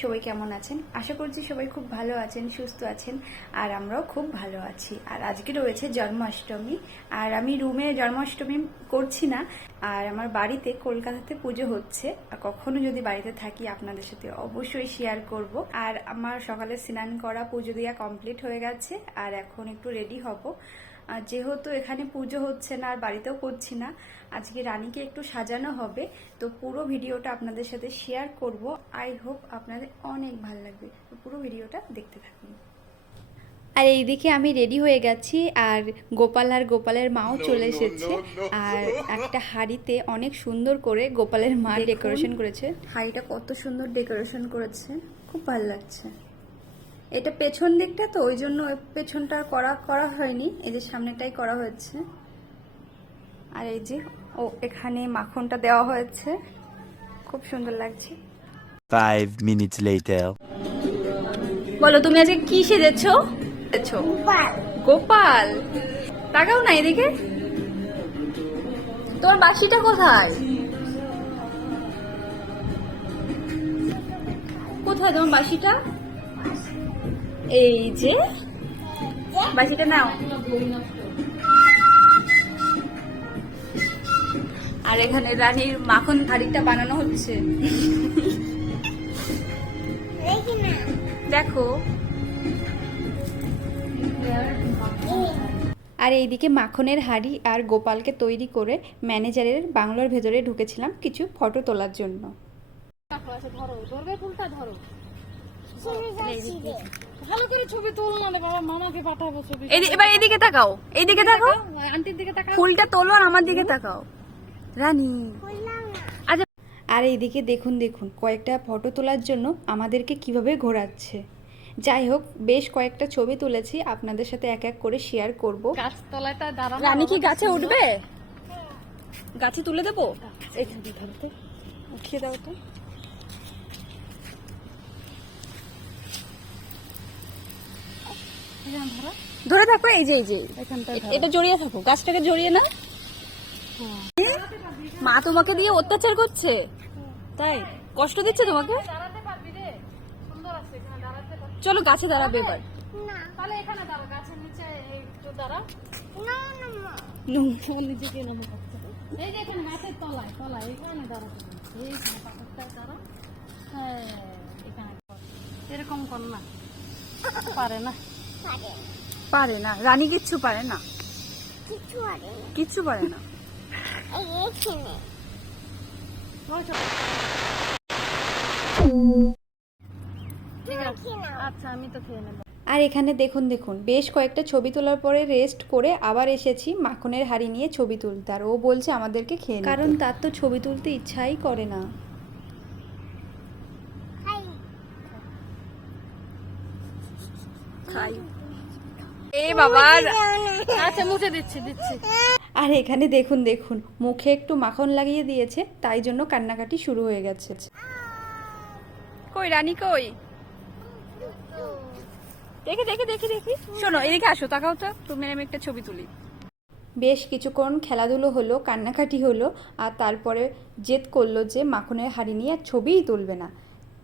সবাই কেমন আছেন? আশা করছি সবাই খুব ভালো আছেন, সুস্থ আছেন, আর আমরাও খুব ভালো আছি। আর আজকে রয়েছে জন্মাষ্টমী, আর আমি রুমে জন্মাষ্টমী করছি না, আর আমার বাড়িতে কলকাতাতে পুজো হচ্ছে। কখনো যদি বাড়িতে থাকি, আপনাদের সাথে অবশ্যই শেয়ার করব। আর আমার সকালে স্নান করা পুজো দেওয়া কমপ্লিট হয়ে গেছে, আর এখন একটু রেডি হব। আর যেহেতু এখানে পুজো হচ্ছে না আর বাড়িতেও করছি না আজকে রানীকে একটু সাজানো হবে। তো পুরো ভিডিওটা আপনাদের সাথে শেয়ার করব। আই হোপ আপনাদের অনেক ভালো লাগবে। তো পুরো ভিডিওটা দেখতে থাকুন। আর এইদিকে আমি রেডি হয়ে গেছি আর গোপাল আর গোপালের মাও চলে এসেছে। আর একটা হাড়িতে অনেক সুন্দর করে গোপালের মা ডেকোরেশন করেছে। হাড়িটা কত সুন্দর ডেকোরেশন করেছে। খুব ভালো লাগছে। এটা পেছন দিকটা তো ওই জন্য ওই পেছনটা আর করা করা হয়নি। এই যে সামনেটাই করা হয়েছে। আর এই যে ও এখানে মাখনটা দেওয়া হয়েছে। খুব সুন্দর লাগছে। Five minutes later. বলো তুমি আজকে কি সেজেছো? সেজেছো? গোপাল। তাকাও না এদিকে। তোমার বাসিটা কোথায়? কোথায় তোমার বাসিটা? এই যে বাসিটা নাও। আর এখানে রানীর মাখন হাড়িটা বানানো হচ্ছে। দেখো। আর এইদিকে মাখনের হাড়ি আর গোপালকে তৈরি করে ম্যানেজারের বাংলোর ভেতরে ঢুকেছিলাম কিছু ফটো তোলার জন্য। ভালো করে ছবি তুল না বাবা মামাকে পাঠাবো ছবি। এবার এদিকে তাকাও এইদিকে তাকাও। আন্টির দিকে তাকা ফুলটা তোলো আর আমার দিকে তাকাও। রানী। আচ্ছা। আর এইদিকে দেখুন দেখুন কয়েকটা ফটো তোলার জন্য আমাদেরকে কীভাবে ঘোরাচ্ছে। যাই হোক বেশ কয়েকটা ছবি তুলেছি আপনাদের সাথে এক এক করে শেয়ার করব। গাছ দাঁড়ানো রানী কি গাছে উঠবে? গাছে তুলে দেবো? এখান ধরতে। উঠিয়ে দাও তো। ধরো থাকো, এই যে এই যে এটা জড়িয়ে থাকো, গাছটাকে জড়িয়ে না? মা তোমাকে দিয়ে অত্যাচার করছে। তাই, কষ্ট দিচ্ছে তোমাকে? চলো গাছে দাঁড়াবে এবার। হ্যাঁ এরকম কর না। পারে না। পারে। না। রানী কিচ্ছু পারে না। কিচ্ছু পারে না। আচ্ছা আমি তো খেয়ে নেব। আর এখানে দেখুন দেখুন বেশ কয়েকটা ছবি তোলার পরে রেস্ট করে আবার এসেছি মাখনের হাড়ি নিয়ে ছবি তুলতে। আর ও বলছে আমাদেরকে খেয়ে কারণ তার তো ছবি তুলতে ইচ্ছাই করে না। খাই। বাবা আচ্ছা মুছে দিচ্ছি দিচ্ছি। আর এখানে দেখুন দেখুন মুখে একটু মাখন লাগিয়ে দিয়েছে তাই জন্য কান্নাকাটি শুরু হয়ে গেছে। কই রানী কই? দেখি দেখি দেখি দেখি। শোনো এদিকে আসো তাকাও তো তুমি আমি একটা ছবি তুলি। বেশ কিছুক্ষণ খেলাধুলো হলো কান্নাকাটি হলো আর তারপরে জেদ করল যে মাখনের হাড়ি নিয়ে আর ছবিই তুলবে না।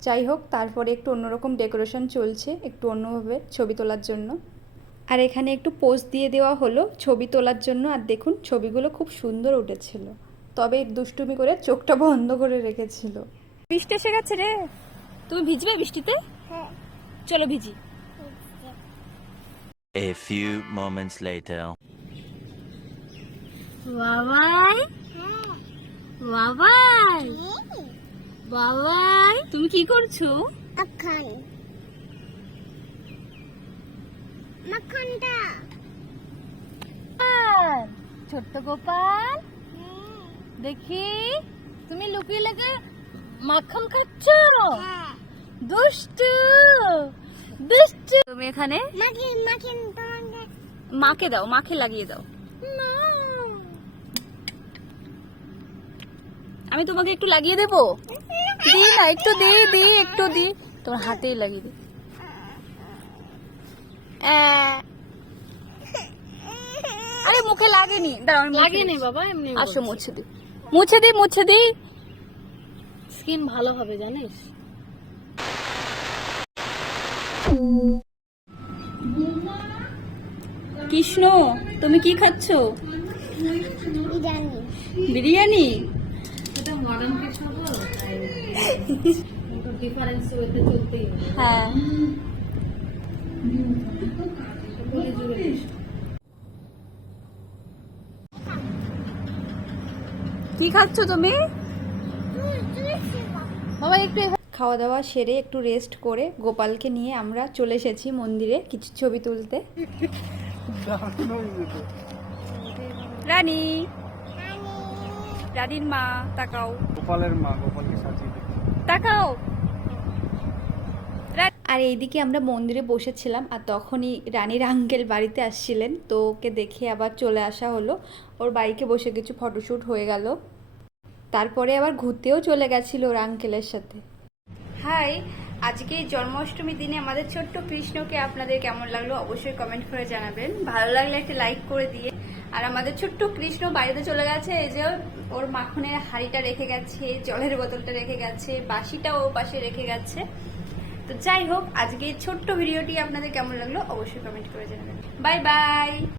যাই হোক তারপরে একটু অন্যরকম ডেকোরেশন চলছে একটু অন্যভাবে ছবি তোলার জন্য। আর এখানে একটু পোজ দিয়ে দেওয়া হলো ছবি তোলার জন্য। আর দেখুন ছবিগুলো খুব সুন্দর উঠেছিল। তবে দুষ্টুমি করে চোখটা বন্ধ করে রেখেছিল। বৃষ্টি এসে গেছে রে। তুমি ভিজবে বৃষ্টিতে? চলো ভিজি। A few moments later. বাবাই। বাবাই। বাবাই তুমি কি করছ? ছোট্ট গোপাল। দেখি তুমি লুকিয়ে লেগে মাখন খাচ্ছ? দুষ্টু দুষ্টু। তুমি এখানে? মাকে দাও মাকে লাগিয়ে দাও। আমি তোমাকে একটু লাগিয়ে দেবো? দি না একটু দি দি একটু দি তোমার হাতেই লাগিয়ে দি আহ। আরে মুখে লাগেনি। দাঁড়াও। নেই বাবা এমনি আসো মুছে দি। মুছে দি মুছে দি। স্কিন ভালো হবে জানিস? কৃষ্ণ তুমি কি খাচ্ছ? বিরিয়ানি। হ্যাঁ। কি খাচ্ছ তুমি? বাবা একটু খাওয়া দাওয়া সেরে একটু রেস্ট করে গোপালকে নিয়ে আমরা চলে এসেছি মন্দিরে কিছু ছবি তুলতে। রানী। রানীর মা তাকাও। গোপালের মা গোপালকে সাজিয়ে তাকাও। আর এইদিকে আমরা মন্দিরে বসেছিলাম আর তখনই রানীর আঙ্কেল বাড়িতে আসছিলেন। তো ওকে দেখে আবার চলে আসা হলো। ওর বাইকে বসে কিছু ফটোশ্যুট হয়ে গেল। তারপরে আবার ঘুরতেও চলে গেছিল ওর আঙ্কেলের সাথে। হাই, আজকে এই জন্মাষ্টমীর দিনে আমাদের ছোট্ট কৃষ্ণকে আপনাদের কেমন লাগল অবশ্যই কমেন্ট করে জানাবেন। ভালো লাগলে একটা লাইক করে দিয়ে। আর আমাদের ছোট্ট কৃষ্ণ বাড়িতে চলে গেছে। এই যে ওর মাখনের হাঁড়িটা রেখে গেছে, জলের বোতলটা রেখে গেছে বাসিটা ও পাশে রেখে গেছে। তো যাই হোক আজকে এই ছোট্ট ভিডিওটি আপনাদের কেমন লাগল অবশ্যই কমেন্ট করে জানাবেন। Bye bye